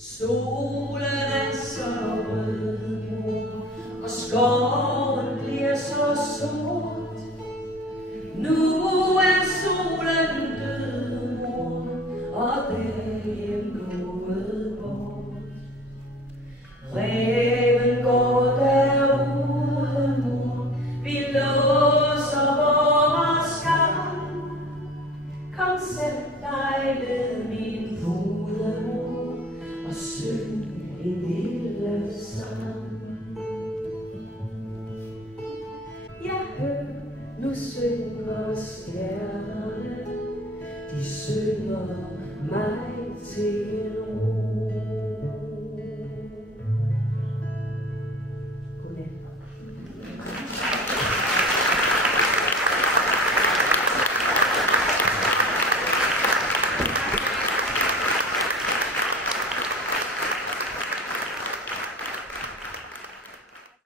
Solen er så rød, mor, og skoven bliver så sort. Nu er solen død, mor, og dagen gået bort. Ræven går derude, mor, vi låser vores gang. Kom, sæt dig ved min pude, mor, og syng en lille sang. Jeg hører, nu synger stjernerne, de synger mig til.